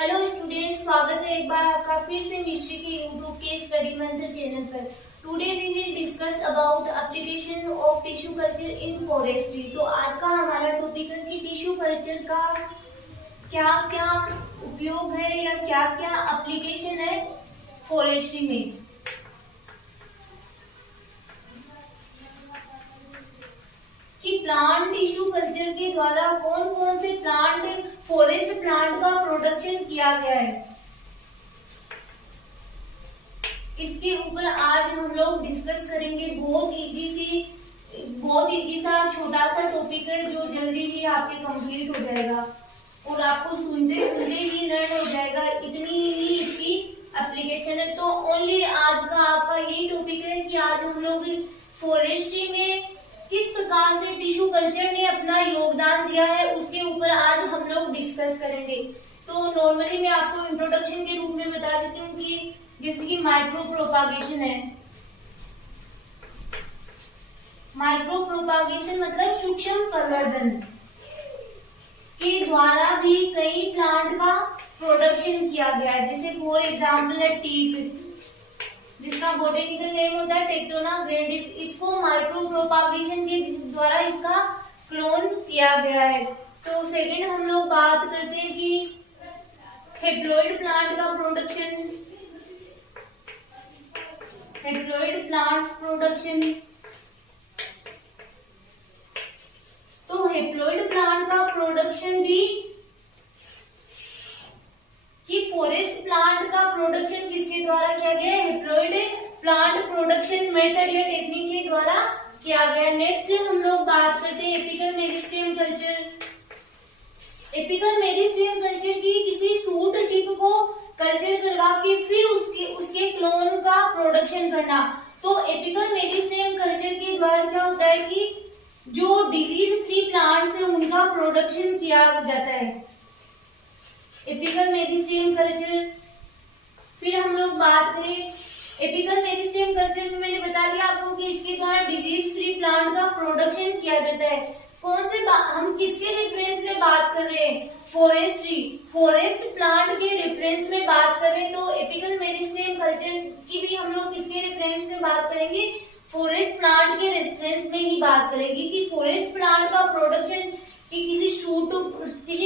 Hello students, स्वागत है एक बार आपका फिर से मिस्ट्री के यूट्यूब के स्टडी मंत्र चैनल पर। Today we will discuss about application of tissue culture in forestry. तो आज का हमारा टॉपिक है कि टिश्यू कल्चर का क्या क्या उपयोग है या क्या क्या एप्लीकेशन है फॉरेस्ट्री में। कि प्लांट टिश्यू कल्चर के द्वारा कौन कौन से प्लांट फॉरेस्ट प्लांट का प्रोडक्शन किया गया है, इसके ऊपर आज हम लोग डिस्कस करेंगे। बहुत इजी सा छोटा सा टॉपिक है जो जल्दी ही आपके कंप्लीट हो जाएगा और आपको सुनते सुनते ही लर्न हो जाएगा। इतनी ही इसकी एप्लीकेशन है। तो ओनली आज का आपका यही टॉपिक है कि आज हम लोग फॉरेस्ट्री में किस प्रकार से टिश्यू कल्चर ने अपना योगदान दिया है उसके ऊपर आज हम लोग डिस्कस करेंगे। तो नॉर्मली मैं आपको इंट्रोडक्शन के रूप में बता देती हूँ कि जैसे कि माइक्रो प्रोपागेशन है। माइक्रो प्रोपागेशन मतलब सूक्ष्म प्रवर्धन के द्वारा भी कई प्लांट का प्रोडक्शन किया गया है। जैसे फॉर एग्जाम्पल है टीक, जिसका बोटेनिकल नेम होता है टेक्टोना ग्रैंडिस। इसको माइक्रो प्रोपागेशन के द्वारा इसका क्लोन किया गया है। तो सेकंड हम लोग बात करते हैं कि हेप्लॉइड प्लांट का प्रोडक्शन, हेप्लॉइड प्लांट्स प्रोडक्शन। तो हेप्लॉइड प्लांट का प्रोडक्शन भी कि फॉरेस्ट प्लांट का प्रोडक्शन किसके द्वारा किया गया है, हेप्लॉइड प्लांट प्रोडक्शन मेथड या टेक्निक के द्वारा किया गया। नेक्स्ट हम लोग बात करते हैं apical meristem culture. Apical meristem culture की किसी शूट टिप को कल्चर करवा के फिर उसके क्लोन का प्रोडक्शन करना। तो एपिकल मेरिस्टेम कल्चर के द्वारा क्या होता है कि जो डिजीज फ्री प्लांट्स है उनका प्रोडक्शन किया जाता है, एपिकल मेरिस्टेम कल्चर। फिर हम लोग बात करें एपिकल मेरिस्टेम कल्चर में मैंने बता दिया आपको कि इसके द्वारा डिजीज फ्री प्लांट का प्रोडक्शन किया जाता है। कौन से हम किसके रेफरेंस में बात कर रहे हैं, फॉरेस्ट्री, फॉरेस्ट प्लांट के रेफरेंस में बात कर रहे हैं। तो एपिकल मेरिस्टेम कल्चर की भी हम लोग किसके रेफरेंस में बात करेंगे, फॉरेस्ट प्लांट के रेफरेंस में ही बात करेंगे कि फॉरेस्ट प्लांट का प्रोडक्शन कि किसी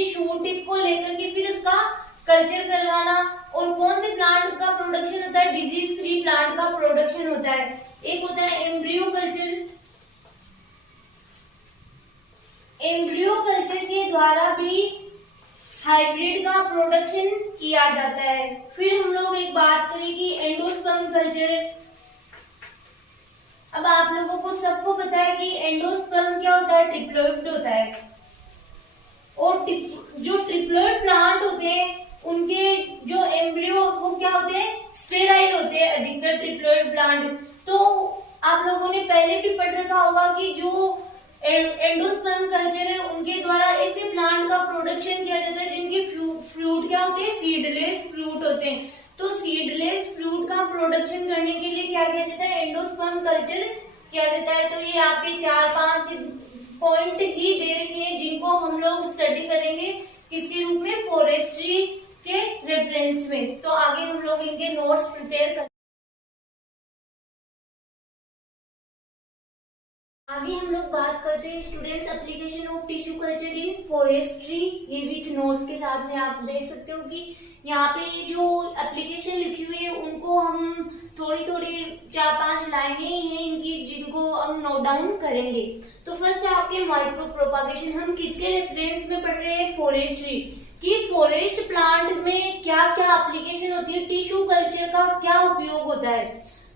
शूट टिप को लेकर के फिर उसका कल्चर करवाना। और कौन से प्लांट का प्रोडक्शन होता है, डिजीज फ्री प्लांट का प्रोडक्शन होता है। एक होता है एम्ब्रियो कल्चर। एम्ब्रियो कल्चर के द्वारा भी हाइब्रिड का प्रोडक्शन किया जाता है। फिर हम लोग एक बात करें कि एंडोस्पर्म कल्चर। अब आप लोगों को सबको पता है कि एंडोस्पर्म क्या होता है, ट्रिप्लोइड होता है। और जो ट्रिप्लोइड प्लांट होते हैं उनके जो एम्ब्रियो वो क्या होते हैं, स्टेराइल होते हैं अधिकतर ट्रिप्लोइड प्लांट। तो आप लोगों ने पहले भी पढ़ रखा होगा कि जो एंडोस्पर्म कल्चर है उनके द्वारा ऐसे प्लांट का प्रोडक्शन किया जाता है जिनके फ्रूट क्या होते हैं, सीडलेस फ्रूट होते हैं। तो सीडलेस फ्रूट का प्रोडक्शन करने के लिए क्या किया जाता है, एंडोस्पर्म कल्चर किया जाता है। तो ये आपके 4-5 पॉइंट ही दे रखे हैं जिनको हम लोग स्टडी करेंगे किसके रूप में, फॉरेस्ट्री के रेफरेंस में। तो आगे हम लोग इनके नोट्स प्रिपेयर कर आगे हम लोग बात करते हैं students application of tissue culture in forestry. ये विथ नोट्स के साथ में आप देख सकते हो कि यहाँ पे जो एप्लीकेशन लिखी हुई है उनको हम थोड़ी थोड़ी 4-5 लाइनें ही हैं इनकी जिनको हम नोट डाउन करेंगे। तो फर्स्ट आपके माइक्रो प्रोपागेशन, हम किसके रेफरेंस में पढ़ रहे हैं, फॉरेस्ट्री कि फॉरेस्ट प्लांट में क्या क्या एप्लीकेशन होती है, टिश्यू कल्चर का क्या उपयोग होता है।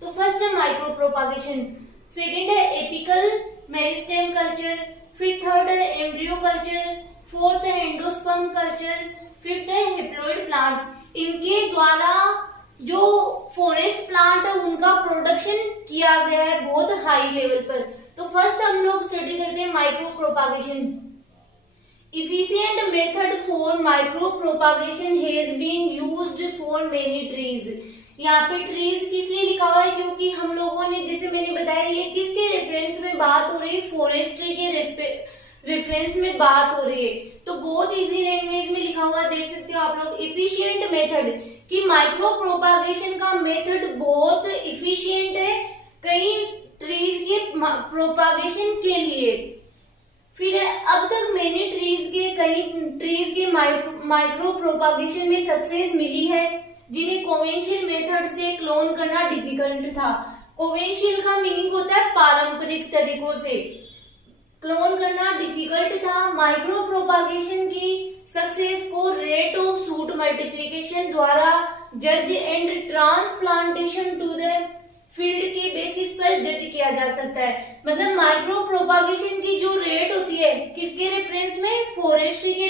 तो फर्स्ट है माइक्रो प्रोपागेशन, सेकेंड है एपिकल मेरिस्टेम कल्चर, फिर थर्ड है एम्ब्रियो कल्चर, फोर्थ है एंडोस्पर्म कल्चर, फिफ्थ है हेप्लॉइड प्लांट्स। इनके द्वारा जो फॉरेस्ट प्लांट है उनका प्रोडक्शन किया गया है बहुत हाई लेवल पर। तो फर्स्ट हम लोग स्टडी करते हैं micro propagation. Efficient method for micro propagation has been used for many trees. यहाँ पे ट्रीज किस लिए लिखा हुआ है, क्योंकि हम लोगों ने जैसे मैंने बताया ये किसके रेफरेंस में बात हो रही है, फॉरेस्ट्री के रेफरेंस में बात हो रही है। तो बहुत इजी लैंग्वेज में लिखा हुआ देख सकते हो आप लोग, इफिशिएंट मेथड, कि माइक्रो प्रोपागेशन का मेथड बहुत इफिशिएंट है कई ट्रीज के प्रोपागेशन के लिए। फिर अब तक मैंने कई ट्रीज के माइक्रो प्रोपागेशन में सक्सेस मिली है जिन्हें कन्वेंशनल मेथड से क्लोन करना डिफिकल्ट था। कन्वेंशनल का मीनिंग होता है पारंपरिक तरीकों से, क्लोन करना डिफिकल्ट था। माइक्रो प्रोपागेशन की सक्सेस को रेट ऑफ शूट मल्टीप्लिकेशन द्वारा जज and transplantation to the field के बेसिस पर जज किया जा सकता है। मतलब माइक्रो प्रोपागेशन की जो रेट होती है किसके रेफरेंस में, फॉरेस्ट्री के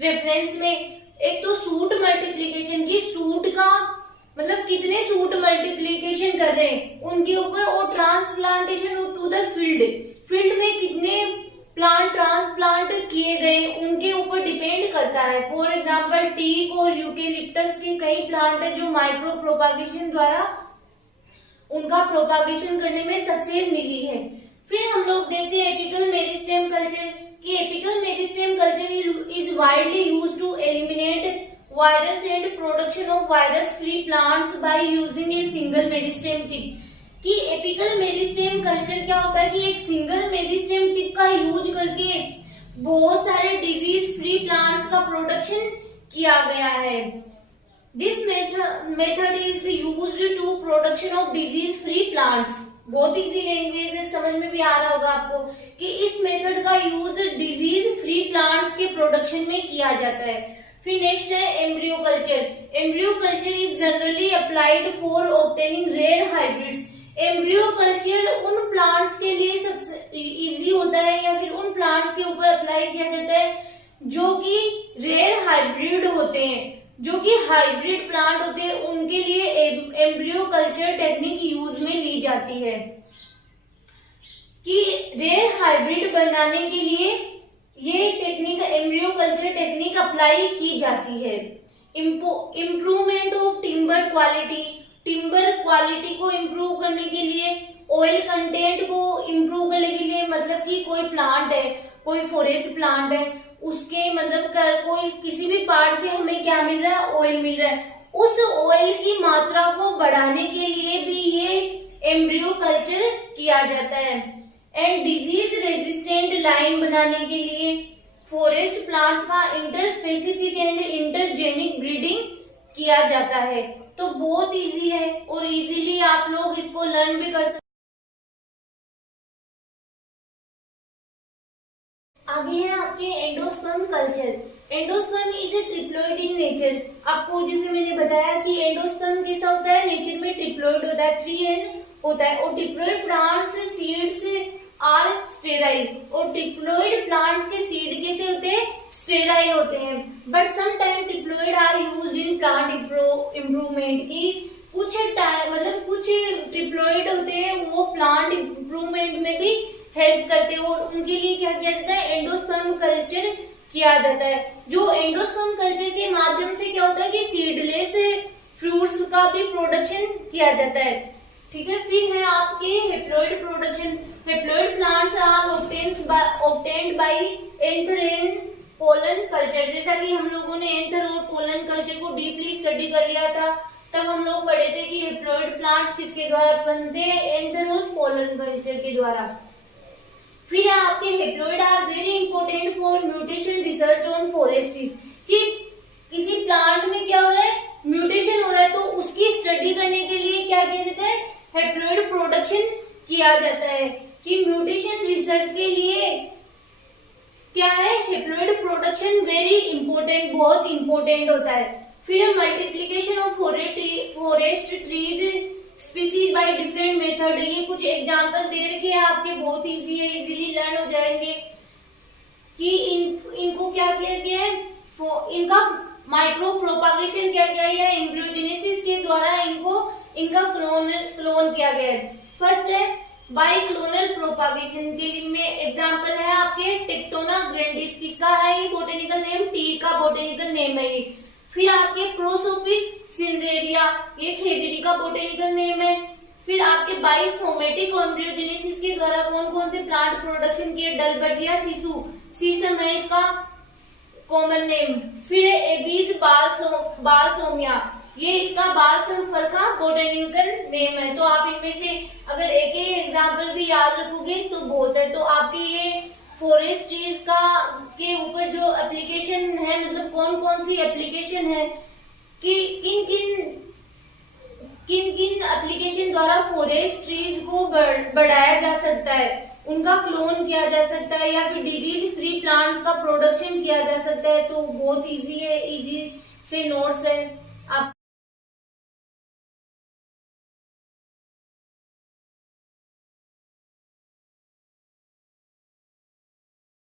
रेफरेंस में। एक तो सूट मल्टीप्लिकेशन की, सूट का मतलब कितने सूट मल्टीप्लिकेशन कर रहे हैं उनके ऊपर, और ट्रांसप्लांटेशन टू द फील्ड में कितने प्लांट ट्रांसप्लांट किए गए उनके ऊपर डिपेंड करता है। फॉर एग्जांपल टीक और यूकेलिप्टस के कई प्लांट है जो माइक्रो प्रोपागेशन द्वारा उनका प्रोपागेशन करने में सक्सेस मिली है। फिर हम लोग देखते हैं एपिकल मेरिस्टेम कल्चर, कि apical meristem culture is widely used to eliminate virus and production of virus free plants by using a single meristem tip. कि एपिकल मेरिस्टेम कल्चर क्या होता है कि एक सिंगल मेरिस्टेम टिप का यूज करके बहुत सारे डिजीज फ्री प्लांट्स का प्रोडक्शन किया गया है। This method is used to production of disease free plants. बहुत इजी लैंग्वेज है, समझ में भी आ रहा होगा आपको कि इस मेथड का यूज डिजीज फ्री प्लांट्स के प्रोडक्शन में किया जाता है। फिर नेक्स्ट है embryo culture. Embryo culture is generally applied for obtaining rare hybrids. Embryo culture उन प्लांट्स के लिए सबसे इजी होता है या फिर उन प्लांट्स के ऊपर अप्लाई किया जाता है जो कि रेयर हाइब्रिड होते हैं, जो कि हाइब्रिड प्लांट होते हैं, उनके लिए एम्ब्रियो कल्चर टेक्निक यूज में ली जाती है। कि रेयर हाइब्रिड बनाने के लिए ये technique, embryo culture technique apply की जाती है। Improvement of timber quality, timber quality को इम्प्रूव करने के लिए, ऑयल कंटेंट को इम्प्रूव करने के लिए, मतलब कि कोई प्लांट है, कोई फॉरेस्ट प्लांट है, उसके मतलब कोई किसी भी पार्ट से हमें क्या मिल रहा है, ऑयल मिल रहा है, उस ऑयल की मात्रा को बढ़ाने के लिए भी ये एम्ब्रियो कल्चर किया जाता है। एंड डिजीज रेजिस्टेंट लाइन बनाने के लिए फॉरेस्ट प्लांट्स का इंटरस्पेसिफिक एंड इंटरजेनिक ब्रीडिंग किया जाता है। तो बहुत इजी है और इजीली आप लोग इसको लर्न भी कर सकते। आगे है आपके endosperm culture. Endosperm is a triploid in nature. आपको जैसे मैंने बताया कि एंडोस्पर्म कैसा होता है, नेचर में ट्रिप्लोइड होता है, 3N होता है, और triploid plants seeds are sterile, और ट्रिप्लोइड प्लांट्स के सीड कैसे होते हैं, स्टेराइल होते हैं। But some time triploid are used in plant improvement. की कुछ मतलब कुछ ट्रिप्लोइड होते हैं वो प्लांट इम्प्रूवमेंट में भी हेल्प करते हैं, और उनके लिए क्या किया जाता है, एंडोस्पर्म कल्चर किया जाता है। जो एंडोस्पर्म कल्चर के माध्यम से क्या होता है कि सीडलेस फ्रूट्स का भी प्रोडक्शन किया जाता है। ठीक है। फिर है आपके haploid production. Haploid plants are obtained by anther and pollen culture. जैसा कि हम लोगों ने एंथर और पोलन कल्चर को डीपली स्टडी कर लिया था, तब हम लोग पढ़े थे कि हेप्लॉइड प्लांट्स किसके द्वारा बनते हैं, एंथर और पोलन कल्चर के द्वारा। फिर आपके haploid are very important for mutation research on forestries. कि किसी प्लांट में क्या हो रहा है, म्यूटेशन हो रहा है, तो उसकी स्टडी करने के लिए क्या किया जाता है, हेप्लॉइड प्रोडक्शन किया जाता है। कि म्यूटेशन रिसर्च के लिए क्या है, हेप्लॉइड प्रोडक्शन वेरी इंपॉर्टेंट, बहुत इंपॉर्टेंट होता है। फिर multiplication of forest trees species by different method. ये कुछ एग्जांपल दे रखे हैं आपके, बहुत इजी है, इजीली लर्न हो जाएंगे। कि इनको क्या किया गया है, इनका माइक्रो प्रोपागेशन किया गया है या एम्ब्रियोजेनेसिस के द्वारा इनका क्लोन किया गया है। फर्स्ट है बाय क्लोनल प्रोपागेशन के लिए में एग्जांपल है आपके टेक्टोना ग्रैंडिस। किसका है ये बोटेनिकल नेम, टी का बोटेनिकल नेम है ये। फिर आपके प्रोसोपिस सिंड्रेरिया, ये खेजड़ी का बोटेनिकल नेम है। फिर आपके 22 सोमेटिक एम्ब्रियोजेनेसिस के द्वारा कौन कौन से प्लांट प्रोडक्शन किए, डलबर्जिया सिसु, सीसम है इसका कॉमन नेम। फिर है एबीज बालसोमिया, ये इसका बालसमफर का बोटेनिकल नेम है। तो आप इनमें से अगर एक ही एग्जांपल भी याद रखोगे तो बहुत है। तो आपके ये फॉरेस्ट ट्रीज का के ऊपर जो एप्लीकेशन है, मतलब कौन कौन सी एप्लीकेशन है कि किन किन एप्लीकेशन द्वारा फॉरेस्ट ट्रीज को बढ़ाया जा सकता है, उनका क्लोन किया जा सकता है, या फिर डिजीज फ्री प्लांट्स का प्रोडक्शन किया जा सकता है। तो बहुत इजी है, इजी से नोट्स है आप